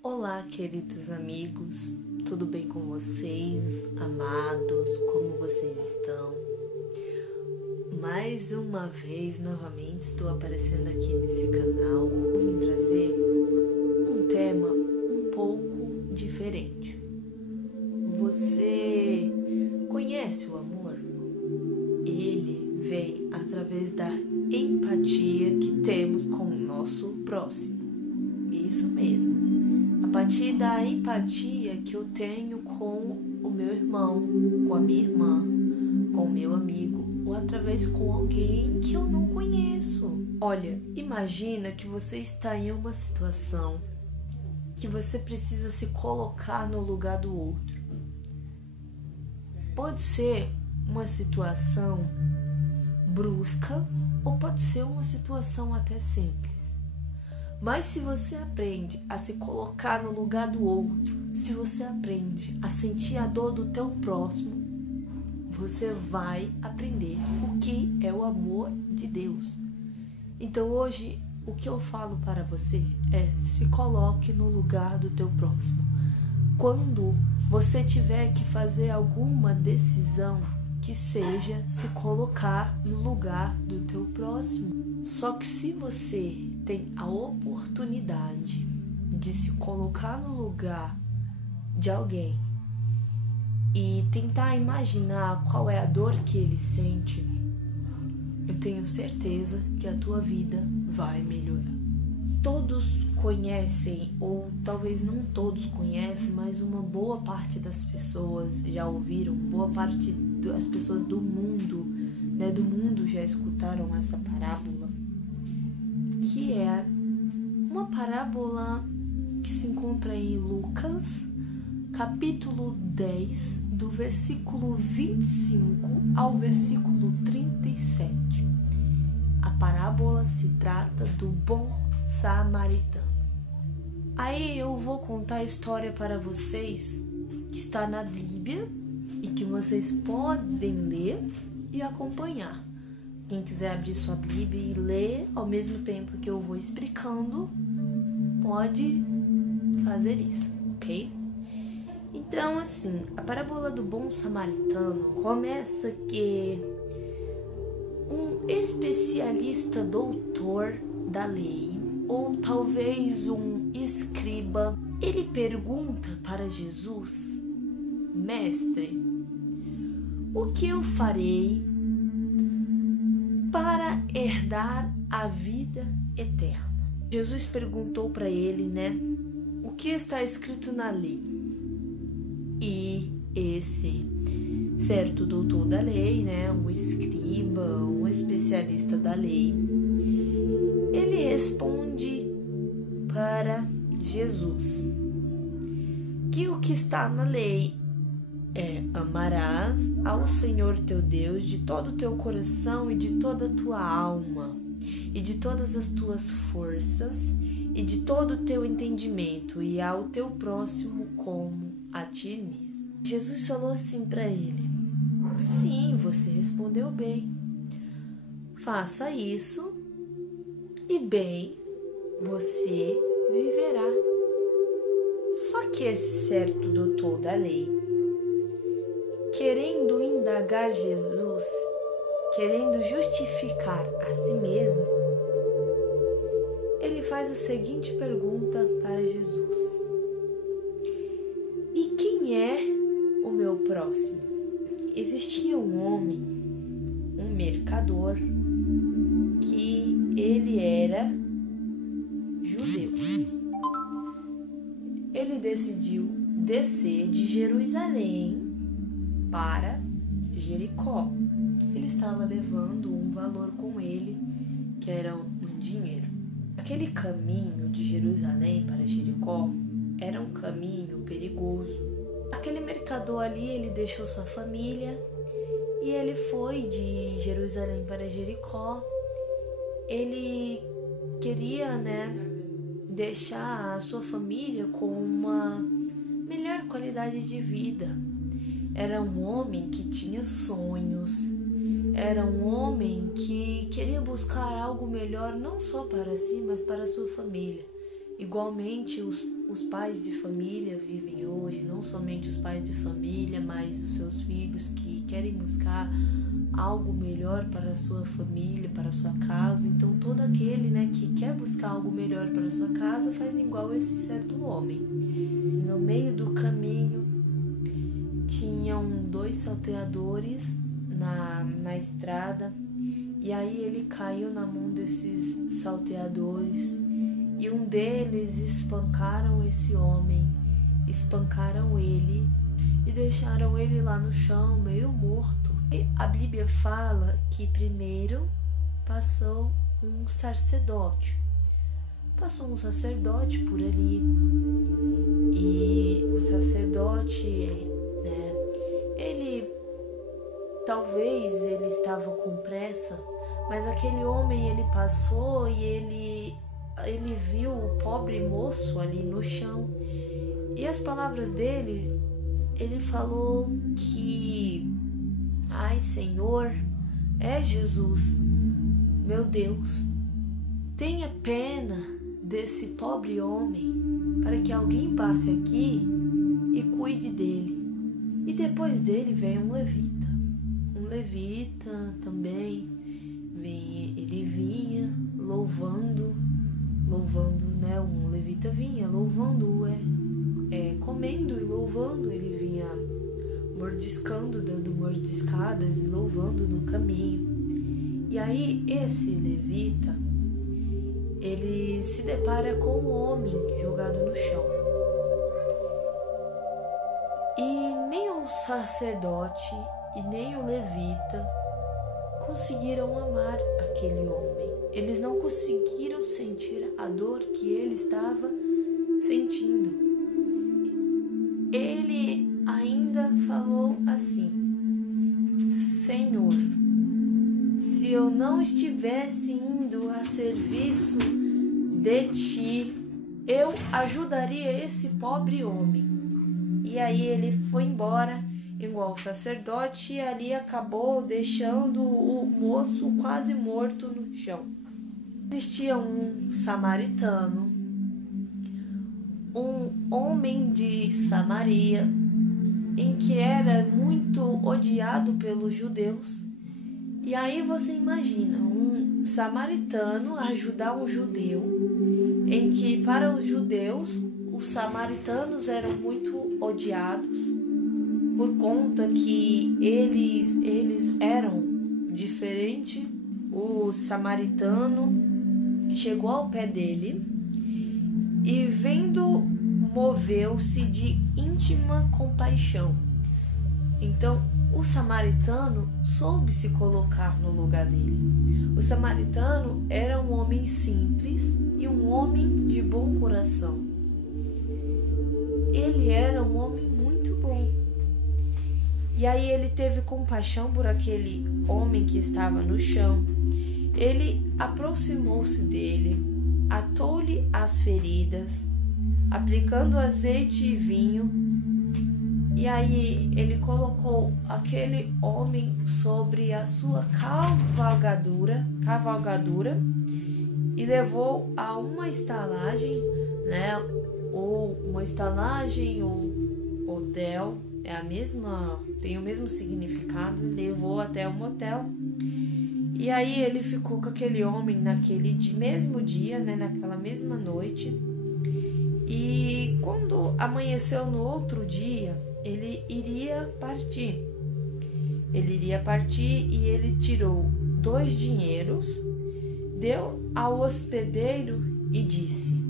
Olá, queridos amigos, tudo bem com vocês, amados? Como vocês estão? Mais uma vez, novamente, estou aparecendo aqui nesse canal. Eu vim trazer um tema um pouco diferente. Você conhece o amor? Ele vem através da empatia que temos com o nosso próximo. Isso mesmo. A partir da empatia que eu tenho com o meu irmão, com a minha irmã, com o meu amigo, ou através com alguém que eu não conheço. Olha, imagina que você está em uma situação que você precisa se colocar no lugar do outro. Pode ser uma situação brusca ou pode ser uma situação até simples. Mas se você aprende a se colocar no lugar do outro, se você aprende a sentir a dor do teu próximo, você vai aprender o que é o amor de Deus. Então hoje, o que eu falo para você é: se coloque no lugar do teu próximo. Quando você tiver que fazer alguma decisão, que seja se colocar no lugar do teu próximo. Só que se você tem a oportunidade de se colocar no lugar de alguém e tentar imaginar qual é a dor que ele sente, eu tenho certeza que a tua vida vai melhorar. Todos conhecem, ou talvez não todos conhecem, mas uma boa parte das pessoas já ouviram, boa parte das pessoas do mundo já escutaram essa parábola, que é uma parábola que se encontra em Lucas, capítulo 10, do versículo 25 ao versículo 37. A parábola se trata do bom samaritano. Aí eu vou contar a história para vocês que está na Bíblia e que vocês podem ler e acompanhar. Quem quiser abrir sua Bíblia e ler ao mesmo tempo que eu vou explicando, pode fazer isso, ok? Então, assim, a parábola do bom samaritano começa que um especialista doutor da lei, ou talvez um escriba, ele pergunta para Jesus: Mestre, o que eu farei para herdar a vida eterna? Jesus perguntou para ele, o que está escrito na lei? E esse certo doutor da lei, um escriba, um especialista da lei, ele responde para Jesus que o que está na lei é: amarás ao Senhor teu Deus de todo o teu coração e de toda a tua alma e de todas as tuas forças e de todo o teu entendimento, e ao teu próximo como a ti mesmo. Jesus falou assim para ele: sim, você respondeu bem. Faça isso e bem você viverá. Só que esse certo doutor da lei, querendo indagar Jesus, querendo justificar a si mesmo, ele faz a seguinte pergunta para Jesus: e quem é o meu próximo? Existia um homem, um mercador, que ele era judeu. Ele decidiu descer de Jerusalém para Jericó. Ele estava levando um valor com ele, que era um dinheiro. Aquele caminho de Jerusalém para Jericó era um caminho perigoso. Aquele mercador ali, ele deixou sua família e ele foi de Jerusalém para Jericó. Ele queria, deixar a sua família com uma melhor qualidade de vida. Era um homem que tinha sonhos, era um homem que queria buscar algo melhor não só para si, mas para a sua família. Igualmente, os pais de família vivem hoje, não somente os pais de família, mas os seus filhos que querem buscar algo melhor para a sua família, para a sua casa. Então todo aquele, né, que quer buscar algo melhor para a sua casa faz igual esse certo homem. No meio do caminho tinham 2 salteadores na estrada, e aí ele caiu na mão desses salteadores, e um deles espancaram esse homem, espancaram ele e deixaram ele lá no chão, meio morto. E a Bíblia fala que primeiro passou um sacerdote. Passou um sacerdote por ali, e o sacerdote, né, talvez ele estava com pressa, mas aquele homem, ele passou e ele viu o pobre moço ali no chão, e as palavras dele, ele falou que: ai, Senhor, Jesus, meu Deus, tenha pena desse pobre homem, para que alguém passe aqui e cuide dele. E depois dele vem um levita também, ele vinha louvando, né? Um levita vinha louvando, comendo e louvando, ele vinha mordiscando, dando mordiscadas e louvando no caminho. E aí esse levita, ele se depara com um homem jogado no chão. E nem o sacerdote e nem o levita conseguiram amar aquele homem. Eles não conseguiram sentir a dor que ele estava sentindo. Ele ainda falou assim: Senhor, se eu não estivesse indo a serviço de ti, eu ajudaria esse pobre homem. E aí ele foi embora igual o sacerdote, e ali acabou deixando o moço quase morto no chão. Existia um samaritano, um homem de Samaria, em que era muito odiado pelos judeus. E aí você imagina um samaritano ajudar um judeu, em que para os judeus os samaritanos eram muito odiados, por conta que eles eram diferentes. O samaritano chegou ao pé dele e, vendo, moveu-se de íntima compaixão. Então o samaritano soube se colocar no lugar dele. O samaritano era um homem simples e um homem de bom coração. Ele era um homem muito bom. E aí ele teve compaixão por aquele homem que estava no chão. Ele aproximou-se dele, atou-lhe as feridas, aplicando azeite e vinho. E aí ele colocou aquele homem sobre a sua cavalgadura e levou a uma estalagem, né? Ou uma estalagem ou hotel, tem o mesmo significado. Levou até um hotel. E aí ele ficou com aquele homem naquele mesmo dia, né, naquela mesma noite. E quando amanheceu no outro dia, ele iria partir. E ele tirou 2 dinheiros, deu ao hospedeiro e disse: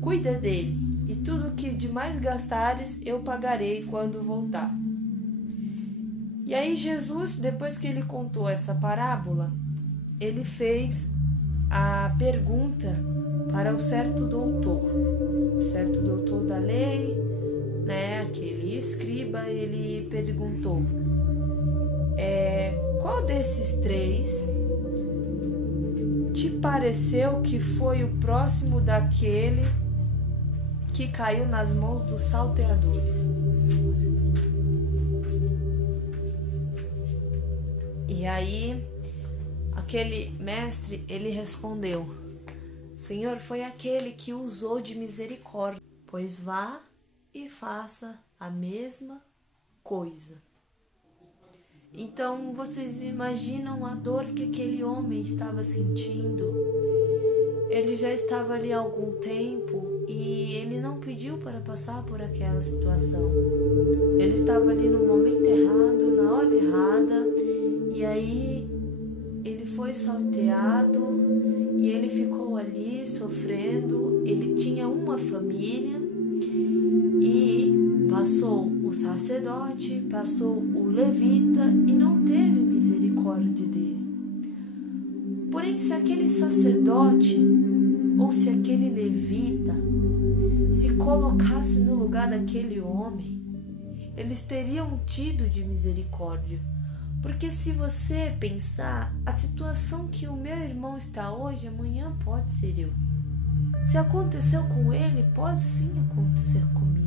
cuida dele, e tudo que de mais gastares eu pagarei quando voltar. E aí Jesus, depois que ele contou essa parábola, ele fez a pergunta para o certo doutor da lei, né, aquele escriba. Ele perguntou: qual desses 3 te pareceu que foi o próximo daquele que caiu nas mãos dos salteadores? E aí aquele mestre, ele respondeu: Senhor, foi aquele que usou de misericórdia, pois vá e faça a mesma coisa. Então, vocês imaginam a dor que aquele homem estava sentindo? Ele já estava ali há algum tempo e ele não pediu para passar por aquela situação. Ele estava ali no momento errado, na hora errada, e aí ele foi salteado e ele ficou ali sofrendo. Ele tinha uma família e passou o sacerdote, passou o levita e não teve misericórdia dele. Porém, se aquele sacerdote ou se aquele levita se colocasse no lugar daquele homem, eles teriam tido de misericórdia. Porque se você pensar, a situação que o meu irmão está hoje, amanhã pode ser eu. Se aconteceu com ele, pode sim acontecer comigo.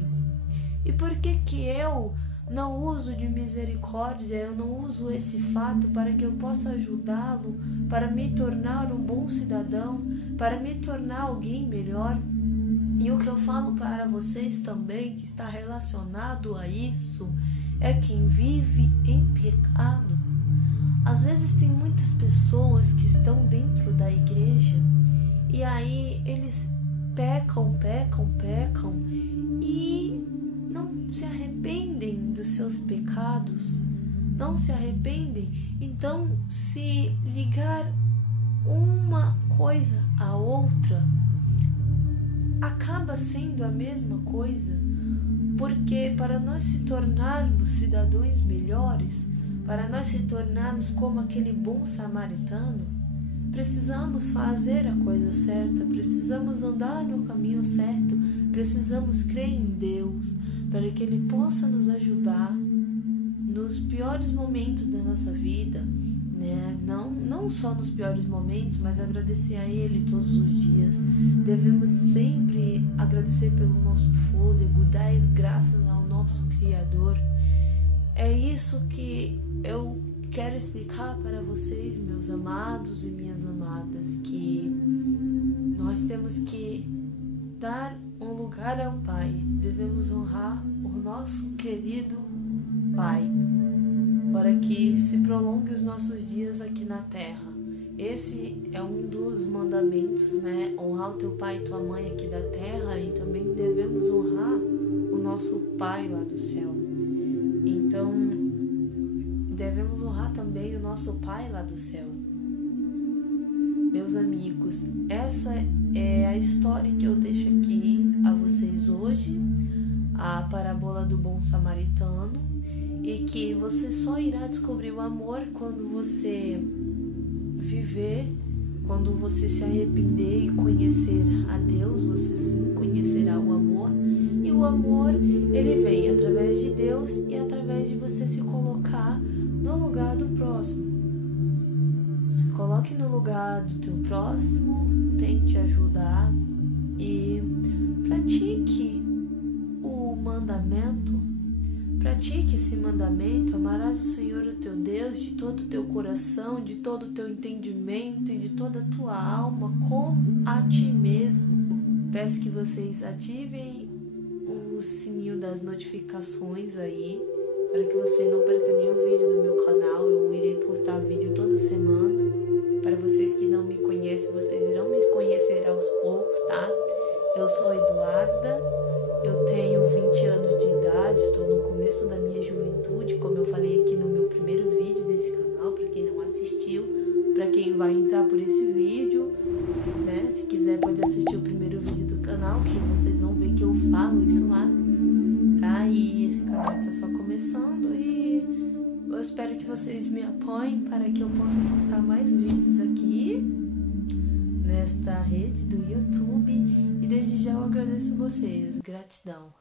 E por que eu não uso de misericórdia, eu não uso esse fato para que eu possa ajudá-lo, para me tornar um bom cidadão, para me tornar alguém melhor? E o que eu falo para vocês também, que está relacionado a isso, é quem vive em pecado. Às vezes tem muitas pessoas que estão dentro da igreja e aí eles pecam e não se arrependem dos seus pecados, não se arrependem. Então, se ligar uma coisa à outra, acaba sendo a mesma coisa, porque para nós se tornarmos cidadãos melhores, para nós se tornarmos como aquele bom samaritano, precisamos fazer a coisa certa, precisamos andar no caminho certo, precisamos crer em Deus, para que Ele possa nos ajudar nos piores momentos da nossa vida, né? Não só nos piores momentos, mas agradecer a Ele todos os dias. Devemos sempre agradecer pelo nosso fôlego, dar graças ao nosso Criador. É isso que eu quero explicar para vocês, meus amados e minhas amadas, que nós temos que dar um lugar ao Pai, devemos honrar o nosso querido Pai, para que se prolongue os nossos dias aqui na terra. Esse é um dos mandamentos, né? Honrar o teu pai e tua mãe aqui da terra, e também devemos honrar o nosso Pai lá do céu. Então, devemos honrar também o nosso Pai lá do céu. Meus amigos, essa é a história que eu deixo aqui a vocês hoje, a parábola do bom samaritano, e que você só irá descobrir o amor quando você viver, quando você se arrepender e conhecer a Deus, você sim conhecerá o amor. E o amor, ele vem através de Deus e através de você se colocar no lugar do próximo. Se coloque no lugar do teu próximo, tente ajudar e pratique o mandamento. Pratique esse mandamento: amarás o Senhor o teu Deus de todo o teu coração, de todo o teu entendimento e de toda a tua alma, como a ti mesmo. Peço que vocês ativem o sininho das notificações aí, para que você não perca nenhum vídeo do meu canal. Eu irei postar vídeo toda semana. Para vocês que não me conhecem, vocês irão me conhecer aos poucos, tá? Eu sou Eduarda, eu tenho 20 anos de idade, estou no começo da minha juventude, como eu falei aqui no meu primeiro vídeo desse canal, para quem não assistiu, para quem vai entrar por esse vídeo, né? Se quiser pode assistir o primeiro vídeo do canal, que vocês vão ver que eu falo isso lá, tá? E esse canal está só começando e eu espero que vocês me apoiem para que eu possa postar mais vídeos aqui nesta rede do YouTube. E desde já eu agradeço vocês. Gratidão.